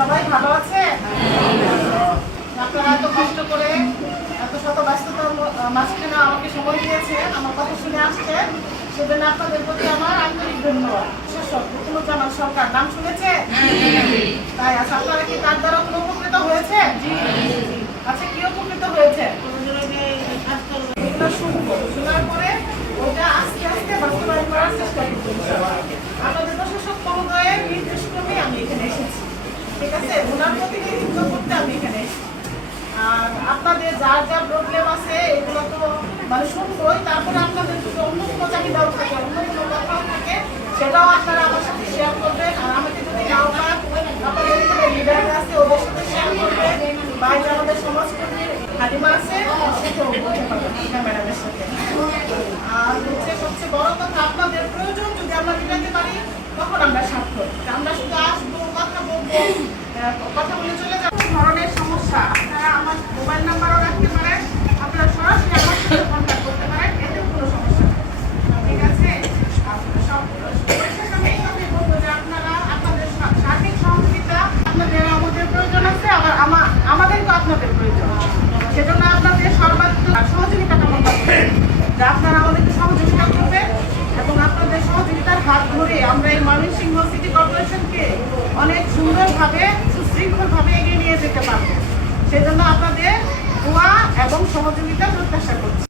সবাই ভালো আছে? আপনারা এত কষ্ট করে এত শত ব্যস্ততার মাঝখানে আমাকে সময় দিয়েছেন, আমার কথা শুনে আসছেন, সেজন্য আপনাদের প্রতি আমার আন্তরিক ধন্যবাদ। শাসক রুকুনুজ্জামান সরকার নাম শুনেছে? তাই আচ্ছা, আপনারা কি তার দ্বারা কোনো উপকৃত হয়েছে? আচ্ছা, কি উপকৃত হয়েছে? এগুলো শুনবো, শোনার পরে ওটা আস্তে আস্তে বাস্তবায়ন করার চেষ্টা করবো। আপনাদের প্রশাসক মহোদয়ের নির্দেশ ক্রমে আমি এখানে এসেছি, ঠিক আছে? ওনার প্রতিনিধিত্ব করতে আমি এখানে এসেছি। আর আপনাদের যার যা প্রবলেম আছে এগুলো তো মানে শুনবোই, তারপরে আপনাদের যদি অন্য কোনো চাহিদাও থাকে, অন্য কোনো কথাও থাকে, সেটাও আপনারা আমার সাথে শেয়ার করবেন। আর আমাকে যদি নাও পান, আপনাদের এখানে লিডার আছে, ওদের সাথে শেয়ার করবেন। বাইরে আমাদের সমাজকর্মীর হালিমা আছে, সেটাও বলতে পারবেন ম্যাডামের সাথে। আর হচ্ছে সবচেয়ে বড় কথা, আপনাদের প্রয়োজন যদি আমরা মেটাতে পারি, তখন আমরা সার্থক। আমরা শুধু আসবো, কথা বলবো, কথা বলে চলে যাবো। ধরনের সমস্যা আপনারা আমার মোবাইল নাম্বারও রাখতে পারেন, আপনারা সরাসরি আমার সাথে কন্ট্যাক্ট করতে পারেন, এতেও কোনো সমস্যা নেই, ঠিক আছে? সব আমি এইভাবে বলবো যে আপনারা আপনাদের সার্বিক সহযোগিতা, আপনাদের আমাদের প্রয়োজন আছে, আবার আমাদেরকেও আপনাদের প্রয়োজন। সেজন্য আপনাদের সর্বাত্মক সহযোগিতা কামনা করছি যে আপনারা আমাদেরকে সহযোগিতা করবেন, এবং আপনাদের সহযোগিতার হাত ধরে আমরা এই ময়মনসিংহ সিটি কর্পোরেশনকে অনেক সুন্দরভাবে সুশৃঙ্খলভাবে এগিয়ে নিয়ে যেতে পারবো। সেজন্য আপনাদের দোয়া এবং সহযোগিতা প্রত্যাশা করছি।